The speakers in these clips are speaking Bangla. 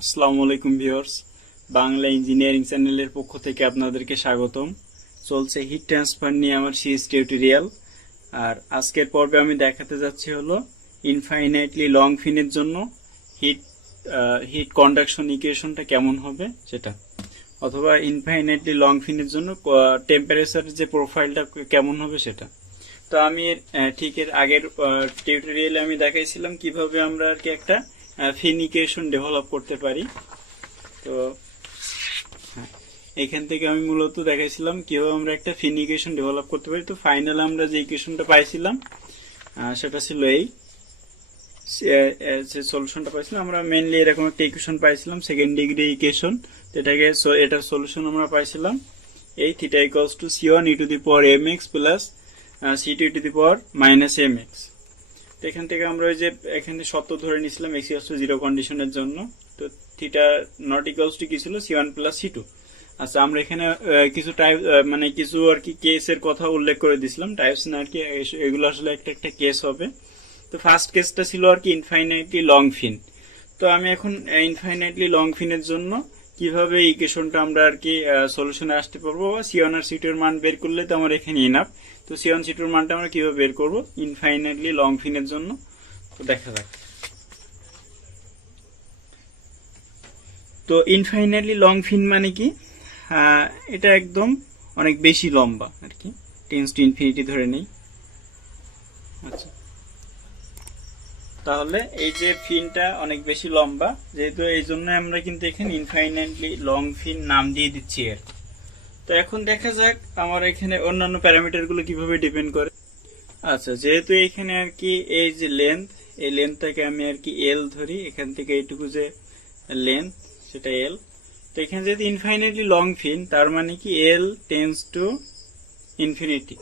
আসসালামু আলাইকুম ভিউয়ার্স, বাংলা ইঞ্জিনিয়ারিং চ্যানেলের পক্ষ থেকে আপনাদেরকে স্বাগতম। চলছে হিট ট্রান্সফার নিয়ে আমার সিরিজ টিউটোরিয়াল। আর আজকের পর্বে আমি দেখাতে যাচ্ছি হলো ইনফাইনাইটলি লং ফিনের জন্য হিট হিট কন্ডাকশন ইকুয়েশনটা কেমন হবে সেটা, অথবা ইনফাইনাইটলি লং ফিনের জন্য টেম্পারেচারের যে প্রোফাইলটা কেমন হবে সেটা। তো আমি ঠিক এর আগের টিউটোরিয়ালে আমি দেখাইছিলাম কিভাবে আমরা আর কি একটা ফিন ইকুয়েশন ডেভেলপ করতে পারি। তো হ্যাঁ, এখান থেকে আমি মূলত দেখাইছিলাম কিভাবে আমরা একটা ফিন ইকুয়েশন ডেভেলপ করতে পারি। তো ফাইনাল আমরা যে ইকুয়েশনটা পাইছিলাম সেটা ছিল এই যে সলিউশনটা পাইছিলাম আমরা মেইনলি এরকম একটা ইকুয়েশন পাইছিলাম, সেকেন্ড ডিগ্রি ইকুয়েশন। এটাকে এটার সলিউশন আমরা পাইছিলাম এই theta equals to c1 e to the power mx plus c2 e to the power minus mx। তো এখান থেকে আমরা ওই যে এখানে শর্ত ধরে নিয়েছিলাম x ইকুয়ালস টু 0 কন্ডিশনের জন্য। তো থিটা নট ইকুয়ালস টু কি ছিল c1 প্লাস c2। আচ্ছা, আমরা এখানে কিছু টাইপ মানে কিছু আর কি কেসের কথা উল্লেখ করে দিয়েছিলাম, টাইপস না আর কি, এগুলো আসলে একটা একটা কেস হবে। তো ফার্স্ট কেসটা ছিল আর কি ইনফাইনাইটলি লং ফিন। তো আমি এখন ইনফাইনাইটলি লং ফিনের জন্য কিভাবে ইকুয়েশনটা আমরা আর কি সলিউশনে আসতে পারবো, বা c1 আর c2 এর মান বের করলে তো আমার এখানে ইনাফ। তো c1 c2 এর মানটা আমরা কিভাবে বের করব ইনফাইনাইটলি লং ফিনের জন্য, তো দেখা যাক। তো ইনফাইনাইটলি লং ফিন মানে কি, এটা একদম অনেক বেশি লম্বা আর কি, টেন্স টু ইনফিনিটি ধরে নেই। আচ্ছা, তাহলে এই যে ফিনটা অনেক বেশি লম্বা, যেহেতু এই জন্য আমরা কিন্তু এখানে ইনফাইনাইটলি লং ফিন নাম দিয়ে দিচ্ছি এর। তো এখন দেখা যাক আমার এখানে অন্যান্য প্যারামিটারগুলো কিভাবে ডিপেন্ড করে। আচ্ছা, যেহেতু এখানে আর কি এই যে লেন্থ, এই লেন্থটাকে আমি আর কি এল ধরি, এখান থেকে এইটুকু যে লেন্থ সেটা এল। তো এখানে যেহেতু ইনফাইনাইটলি লং ফিন, তার মানে কি এল টেন্স টু ইনফিনিটি।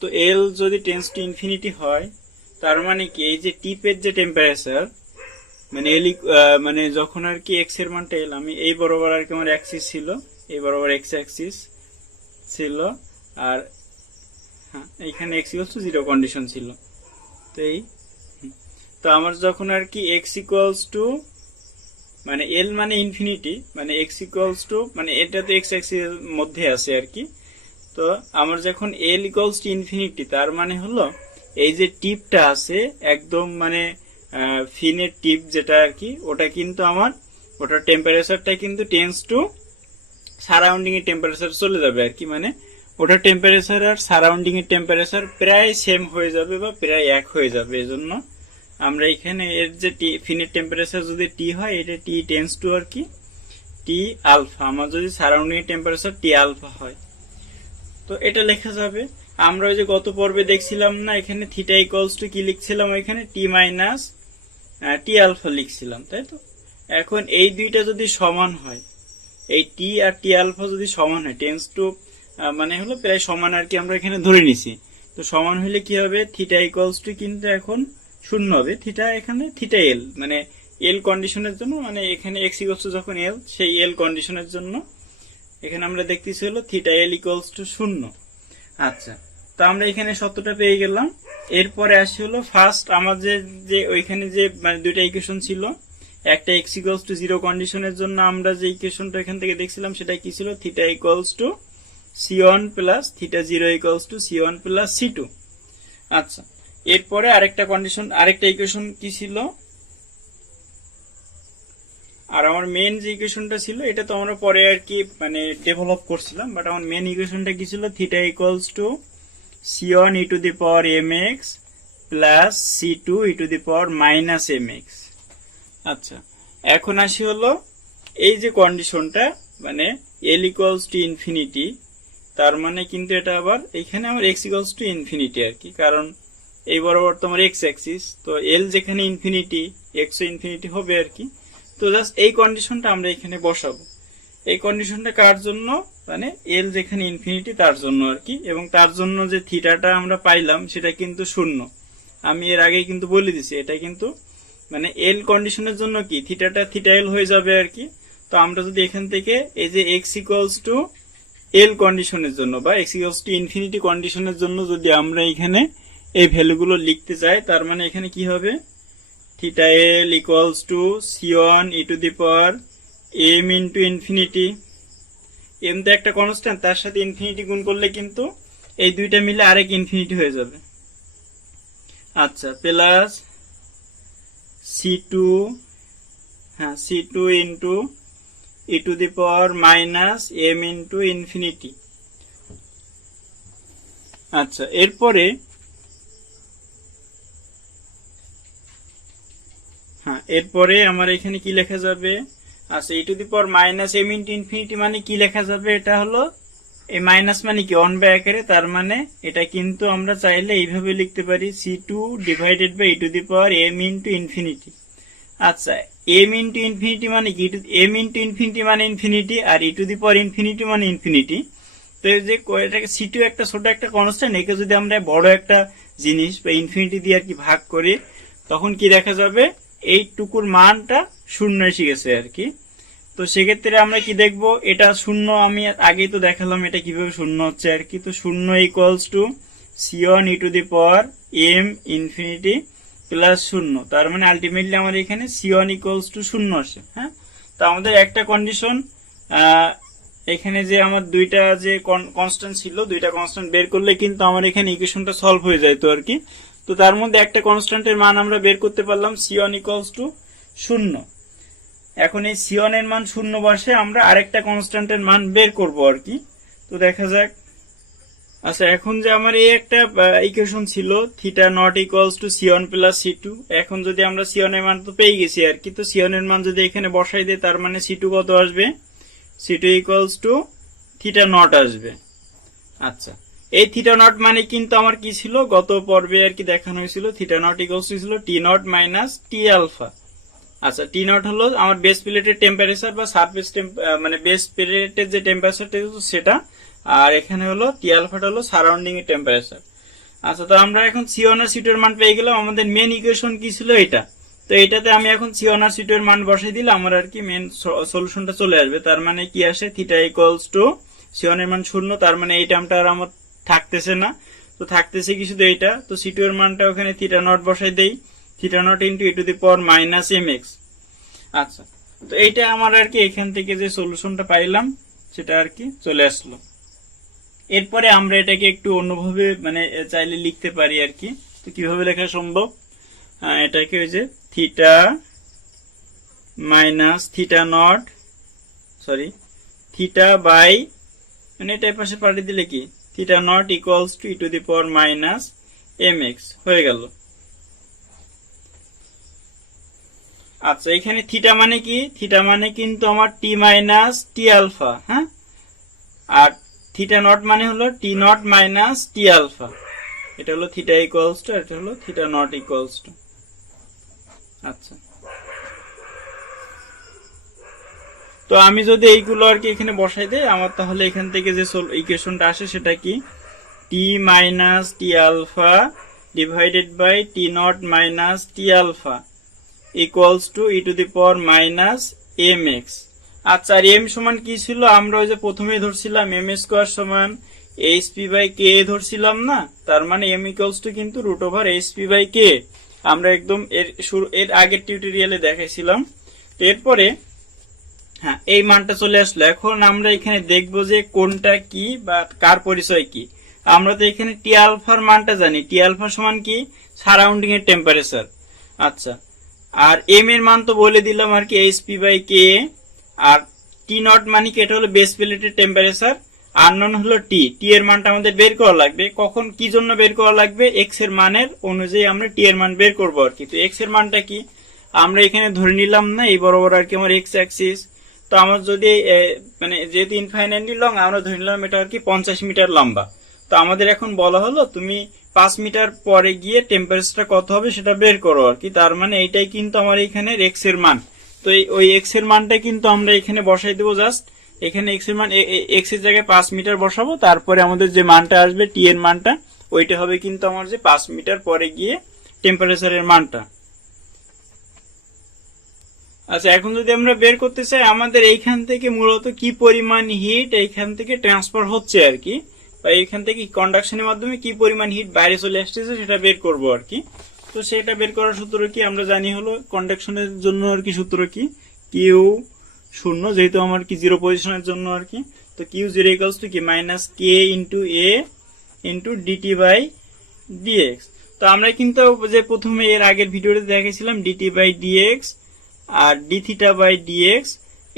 তো এল যদি টেন্স টু ইনফিনিটি হয়, তার মানে কি এই যে টিপের যে টেম্পারেচার, মানে এল মানে যখন আর কি এক্স এর মানটা এল, আমি এই বরাবর আর কি আমার অ্যাক্সিস ছিল, এই বরাবর এক্স অ্যাক্সিস ছিল, আর হ্যাঁ এখানে এক্স ইকুয়ালস টু 0 কন্ডিশন ছিল। তো এই তো আমার যখন আর কি এক্স ইকুয়ালস টু মানে এল মানে ইনফিনিটি, মানে এক্স ইকুয়ালস টু মানে এটা তো এক্স অ্যাক্সিস এর মধ্যে আছে আর কি। তো আমার যখন এল ইকুয়ালস টু ইনফিনিটি, তার মানে হলো এই যে টিপটা আছে একদম মানে ফিনের টিপ যেটা আর কি, ওটা কিন্তু আমার ওটার টেম্পারেচারটা কিন্তু টেন্স টু সারাউন্ডিং এর টেম্পারেচার চলে যাবে আর কি, মানে ওটার টেম্পারেচার আর সারাউন্ডিং এর টেম্পারেচার প্রায় সেম হয়ে যাবে বা প্রায় এক হয়ে যাবে। এজন্য আমরা এখানে এর যে ফিনের টেম্পারেচার যদি টি হয়, এটা টি টেন্স টু আর কি টি আলফা, আমার যদি সারাউন্ডিং এর টেম্পারেচার টি আলফা হয়, তো এটা লেখা যাবে। আমরা ওই যে গত পর্বে দেখছিলাম না, এখানে থিটা ইকুয়ালস টু কি লিখছিলাম, এখানে টি মাইনাস টি আলফা লিখছিলাম, তাই তো। এখন এই দুইটা যদি সমান হয়, এই টি আর টি আলফা যদি সমান হয়, টেন্স টু মানে হলো প্রায় সমান আর কি, আমরা এখানে ধরে নিছি। তো সমান হলে কি হবে, থিটা ইকুয়ালস টু কিন্তু এখন শূন্য হবে, থিটা এখানে থিটা এল মানে এল কন্ডিশনের জন্য, মানে এখানে এক্স ইকুয়ালস টু যখন এল, সেই এল কন্ডিশনের জন্য এখানে আমরা দেখতেছি হলো থিটা এল ইকুয়ালস টু শূন্য। আচ্ছা, তো আমরা এখানে সত্যটা পেয়ে গেলাম। এরপরে আসি হলো ফার্স্ট আমার যে ওইখানে যে মানে দুইটা ইকুয়েশন ছিল, একটা এক্স ইকুয়ালস টু 0 কন্ডিশনের জন্য আমরা যে ইকুয়েশনটা এখান থেকে দেখছিলাম সেটা কি ছিল, theta equals to c1 plus theta 0 equals to c1 plus c2। আচ্ছা, এরপরে আরেকটা কন্ডিশন, আরেকটা ইকুয়েশন কি ছিল, আর আমার মেন যে ইকুয়েশনটা ছিল এটা তো আমরা পরে আর কি মানে ডেভেলপ করছিলাম, বাট আমার মেন ইকুয়েশনটা কি ছিল, theta equals to c1 e to the power mx plus c2 e to the power minus mx। আচ্ছা, এখন আসি হলো এই যে কন্ডিশনটা, মানে l ইকুয়ালস টু ইনফিনিটি, তার মানে কিন্তু এটা আবার এখানে আমার x ইকুয়ালস টু ইনফিনিটি আর কি, কারণ এই বরাবর তোমার x অ্যাক্সিস, তো l যেখানে ইনফিনিটি x ও ইনফিনিটি হবে আর কি। তো জাস্ট এই কন্ডিশনটা আমরা এখানে বসাবো। এই কন্ডিশনটা কার জন্য, মানে এল যেখানে ইনফিনিটি তার জন্য আর কি, এবং তার জন্য যে থিটাটা আমরা পাইলাম সেটা কিন্তু শূন্য। আমি এর আগে কিন্তু বলে দিছি এটা কিন্তু মানে এল কন্ডিশনের জন্য কি থিটাটা থিটা এল হয়ে যাবে আর কি। তো আমরা যদি এখান থেকে এই যে এক্স ইকুয়ালস টু এল কন্ডিশনের জন্য বা এক্স ইকুয়ালস টু ইনফিনিটি কন্ডিশনের জন্য যদি আমরা এখানে এই ভ্যালুগুলো লিখতে চাই, তার মানে এখানে কি হবে, theta L equals to C1 e to the power m into infinity. M তো একটা কনস্ট্যান্ট, তার সাথে ইনফিনিটি গুণ করলে কিন্তু এই দুইটা মিলে আরেক ইনফিনিটি হয়ে যাবে। আচ্ছা, plus C2 into e to the power minus m into infinity. আচ্ছা, এরপরে আমার এখানে কি লেখা যাবে? আচ্ছা, e to the power minus m into infinity মানে কি লেখা যাবে? এটা হলো এই মাইনাস মানে কি 1 আকারে, তার মানে এটা কিন্তু আমরা চাইলে এইভাবে লিখতে পারি C2 divided by e to the power m into infinity. আচ্ছা, m ইন্টু ইনফিনিটি মানে কি? m ইন্টু ইনফিনিটি মানে ইনফিনিটি, আর e to the power infinity মানে ইনফিনিটি। তো এই যে এটাকে C2 একটা ছোট একটা কনস্ট্যান্ট, একে যদি আমরা বড় একটা জিনিস বা ইনফিনিটি দিয়ে আর কি ভাগ করি, তখন কি দেখা যাবে? এইটুকুর মানটা শূন্য এসে গেছে আর কি। তো সেক্ষেত্রে আমরা কি দেখব? এটা শূন্য, আমি আগেই তো দেখালাম এটা কিভাবে শূন্য হচ্ছে আর কি। তো শূন্য equals to C1 e to the power m infinity plus শূন্য, তার মানে আলটিমেটলি আমার এখানে C1 ইকুয়ালস টু শূন্য আসে। হ্যাঁ, তো আমাদের একটা কন্ডিশন, এখানে যে আমার দুইটা যে কনস্ট্যান্ট ছিল, দুইটা কনস্ট্যান্ট বের করলে কিন্তু আমার এখানে ইকুয়েশনটা সলভ হয়ে যায় তো আর কি। তো তার মধ্যে একটা কনস্ট্যান্টের মান আমরা বের করতে পারলাম C1 ইকুয়ালস টু শূন্য। এখন এই C1 এর মান শূন্য বসে আমরা আরেকটা কনস্ট্যান্টের মান বের করব আর কি। তো দেখা যাক। আচ্ছা, এখন যে আমার এই একটা ইকুয়েশন ছিল theta not equals to C1 plus C2, এখন যদি আমরা C1 এর মান তো পেয়ে গেছি আর কি। তো C1 এর মান যদি এখানে বসাই দেই, তার মানে C2 কত আসবে? C2 equals to theta not আসবে। আচ্ছা, এই থিটা নট মানে কিন্তু আমার কি ছিল? গত পর্বে আর কি দেখানো হয়েছিল থিটা নট ইকুয়ালস টু ছিল T not minus T alpha. আচ্ছা, T নট হলো আমার বেস প্লেটের টেম্পারেচার বা সারফেস মানে বেস প্লেটের যে টেম্পারেচারটা সেটা, আর এখানে হলো T আলফাটা হলো সারাউন্ডিং এর টেম্পারেচার। আচ্ছা, তো আমরা এখন C1 আর C2 এর মান পেয়ে গেলাম। আমাদের মেন ইকুয়েশন কি ছিল? এটা। তো এটাতে আমি এখন C1 আর C2 এর মান বসাই দিলে আমার আর কি মেন সলিউশনটা চলে আসবে। তার মানে কি আসে? থিটা ইকুয়ালস টু C1 এর মান শূন্য, তার মানে এই টার্মটা আর আমার থাকতেছে না। তো থাকতেছে কি শুধু এইটা। তো C2 এর মানটা ওখানে থিটা নট বসাই দেই, theta not into e to the power minus mx। আচ্ছা, তো এইটা আমার আর কি এখান থেকে যে সলিউশনটা পাইলাম সেটা আর কি চলে আসলো। এরপরে আমরা এটাকে একটু অন্যভাবে মানে চাইলে লিখতে পারি আর কি। তো কিভাবে লেখা সম্ভব? এটাকে ওই যে theta minus theta not, sorry theta by, মানে এটা পাশে পাঠিয়ে দিলে কি theta not equals to e to the power minus mx হয়ে গেল। আচ্ছা, এখানে থিটা মানে কি? থিটা মানে কিন্তু আমার T মাইনাস T আলফা। হ্যাঁ, আর থিটা নট মানে হলো T not minus T alpha. এটা হলো থিটা ইকুয়ালস টু, এটা হলো থিটা নট ইকুয়ালস টু। আচ্ছা, তো আমি যদি এইগুলো আর কি এখানে বসাই দেই, আমার তাহলে এখান থেকে যে ইকুয়েশনটা আসে সেটা কি? T minus T alpha divided by T not minus T alpha equals to e to the power minus mx। আচ্ছা, আর m সমান কি ছিল? আমরা ওই যে প্রথমেই ধরছিলাম m স্কোয়ার সমান hp বাই k ধরছিলাম না? তার মানে m ইকুয়ালস টু কিন্তু root over hp by k। আমরা একদম এর আগের টিউটোরিয়ালে দেখাইছিলাম। তো এরপরে হ্যাঁ, এই মানটা চলে আসলো। এখন আমরা এখানে দেখবো যে কোনটা কি বা কার পরিচয় কি। আমরা তো এখানে টি আলফার মানটা জানি, টি আলফা সমান কি? সারাউন্ডিং এর টেম্পারেচার। আচ্ছা, আর এম এর মান তো বলে দিলাম আর কি এইচপি বাই কে, আর টি নট মানে কি? এটা হলো বেস প্লেটের টেম্পারেচার, আননোন হলো টি। টি এর মানটা আমাদের বের করা লাগবে। কখন কি জন্য বের করা লাগবে? এক্স এর মানের অনুযায়ী আমরা টি এর মান বের করবো আর কি। তো এক্স এর মানটা কি? আমরা এখানে ধরে নিলাম না এই বরাবর আর কি আমার এক্স অ্যাক্সিস। তো আমার যদি মানে যেহেতু ইনফাইনাইটলি লং, আমরা ধরে নিলাম এটা আর কি 50 মিটার লম্বা। তো আমাদের এখন বলা হলো তুমি 5 মিটার পরে গিয়ে টেম্পারেচার কত হবে সেটা বের করো আর কি। তার মানে এইটাই কিন্তু আমার এখানে এক্স এর মান। তো ওই এক্স এর মানটা কিন্তু আমরা এখানে বসাই দেবো। জাস্ট এখানে এক্স এর মান, এক্স এর জায়গায় 5 মিটার বসাবো, তারপরে আমাদের যে মানটা আসবে টি এর মানটা, ওইটা হবে কিন্তু আমার যে 5 মিটার পরে গিয়ে টেম্পারেচারের মানটা। আচ্ছা, এখন যদি আমরা বের করতে চাই আমাদের এইখান থেকে মূলত কি পরিমাণ হিট এইখান থেকে ট্রান্সফার হচ্ছে আর কি, বা এইখান থেকে কন্ডাকশনের মাধ্যমে কি পরিমাণ হিট বাইরে চলে আসতেছে সেটা বের করবো আর কি। তো সেটা বের করার সূত্র কি আমরা জানি হলো কন্ডাকশনের জন্য আর কি সূত্র কি কিউ শূন্য, যেহেতু আমার কি জিরো পজিশনের জন্য আর কি, তো কিউ জিরো ইকুয়ালস টু কি minus K into A into DT by DX. তো আমরা কিন্তু যে প্রথমে এর আগের ভিডিওতে দেখেছিলাম ডিটি বাই ডিএক্স আর ডি থিটা বাই ডিএক্স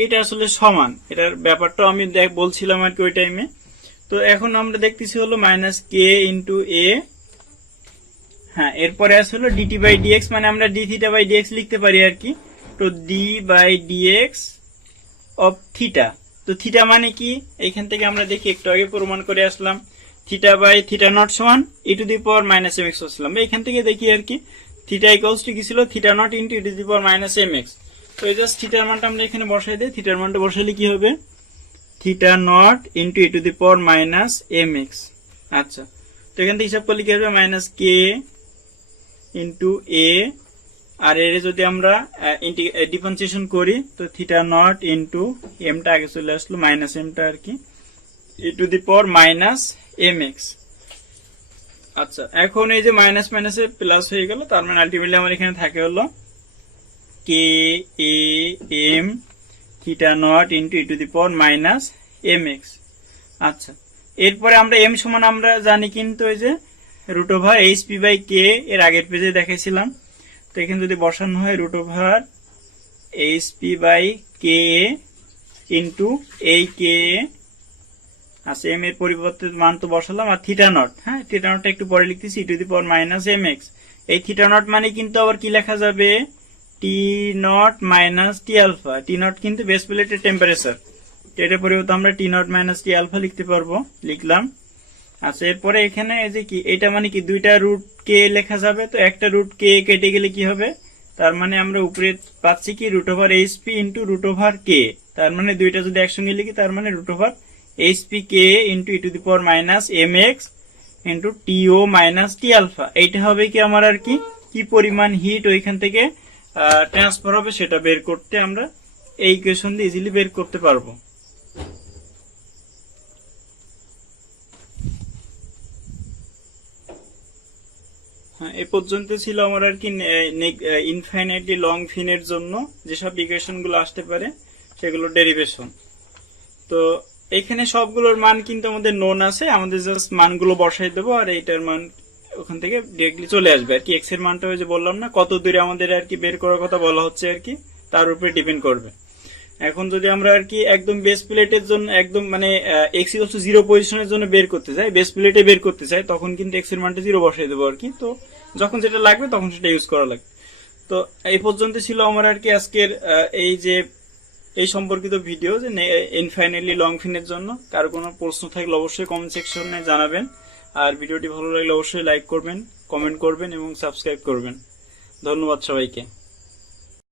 এটা আসলে সমান, এটার ব্যাপারটা আমি বলছিলাম আর কি ওই টাইমে। তো এখন আমরা দেখতেছি হলো মাইনাস কে ইন্টু এ, হ্যাঁ এরপরে আসলে ডিটি বাই ডিএক্স, মানে আমরা ডি থিটা বাই ডিএক্স লিখতে পারি আর কি। তো D by DX of theta, তো থিটা মানে কি এইখান থেকে আমরা দেখি একটু আগে প্রমাণ করে আসলাম থিটা বাই থিটা নট সমান e to the power minus M x আসলাম, এইখান থেকে দেখি আর কি থিটা ইকুয়ালস টু কি ছিল theta not into E to the power minus M X. তো এই জাস্ট থিটার মানটা আমরা এখানে বসাই দিই, থিটার মানটা বসালে কি হবে theta not into E to the power minus M x. আচ্ছা, তো এখান থেকে হিসাব করলে কি হবে মাইনাস কে ইন্টু এ, আর এর যদি আমরা ডিফারেন্সিয়েশন করি তো থিটা নট ইন্টু এমটা আগে চলে আসলো মাইনাস এমটা আর কি e to the power minus M x. আচ্ছা, এখন এই যে মাইনাস মাইনাসে প্লাস হয়ে গেল, তার মানে আলটিমেটলি আমার এখানে থাকে হলো K A M theta not into E to the power minus M x. আচ্ছা, এরপরে আমরা এম সমান আমরা জানি কিন্তু ওই যে root over H p by k, এর আগের পেজে দেখেছিলাম। তো এখানে যদি বসানো হয় root over H p by k into এই কে, আচ্ছা এম এর পরিবর্তে মান তো বসালাম, আর থিটা নট, হ্যাঁ থিটা নটটা একটু পরে লিখতেছি e to the power minus M x. এই থিটা নট মানে কিন্তু আবার কি লেখা যাবে টি নট মাইনাস টি আলফা, টি নট কিন্তু বেস প্লেটের টেম্পারেচার, এটার পরিবর্তে আমরা টি নট মাইনাস টি আলফা লিখতে পারবো, লিখলাম। আচ্ছা, এরপরে এখানে এই যে কি এটা মানে কি দুইটা রুট কে লেখা যাবে, তো একটা রুট কে কেটে গেলে কি হবে, তার মানে আমরা উপরে পাচ্ছি কি root over H P into root over K, তার মানে দুইটা যদি একসঙ্গে লিখি তার মানে root over H P K into E to the power minus M X into T O minus T alpha. এইটা হবে কি আমার আর কি পরিমাণ হিট ওইখান থেকে ট্রান্সফার হবে সেটা বের করতে আমরা এই ইকুয়েশন দিয়ে ইজিলি বের করতে পারবো। হ্যাঁ, এ পর্যন্ত ছিল আমার আর কি ইনফাইনাইটলি লং ফিনের জন্য যেসব ইকুয়েশন গুলো আসতে পারে সেগুলো ডেরিভেশন। তো এখানে সবগুলোর মান কিন্তু আমাদের নোন আছে, আমাদের জাস্ট মানগুলো বসাই দেবো আর এইটার মান ওখান থেকে ডিরেক্টলি চলে আসবে আর কি। এক্স এর মানটা ওই যে বললাম না কত দূরে আমাদের আর কি বের করার কথা বলা হচ্ছে আর কি, তার উপরে ডিপেন্ড করবে। এখন যদি আমরা আর কি একদম বেস প্লেটের জন্য একদম মানে এক্স ইকুয়াল টু জিরো পজিশনের জন্য বের করতে চাই, বেস প্লেটে বের করতে চাই, তখন কিন্তু এক্স এর মানটা জিরো বসাই দেবো আর কি। তো যখন যেটা লাগবে তখন সেটা ইউজ করা লাগবে। তো এই পর্যন্ত ছিল আমার আর কি আজকের এই যে এই সম্পর্কিত ভিডিও যে ইনফাইনাইটলি লং ফিনের জন্য। কারো কোনো প্রশ্ন থাকলে অবশ্যই কমেন্ট সেকশনে জানাবেন, আর ভিডিওটি ভালো লাগলে অবশ্যই লাইক করবেন, কমেন্ট করবেন এবং সাবস্ক্রাইব করবেন। ধন্যবাদ সবাইকে।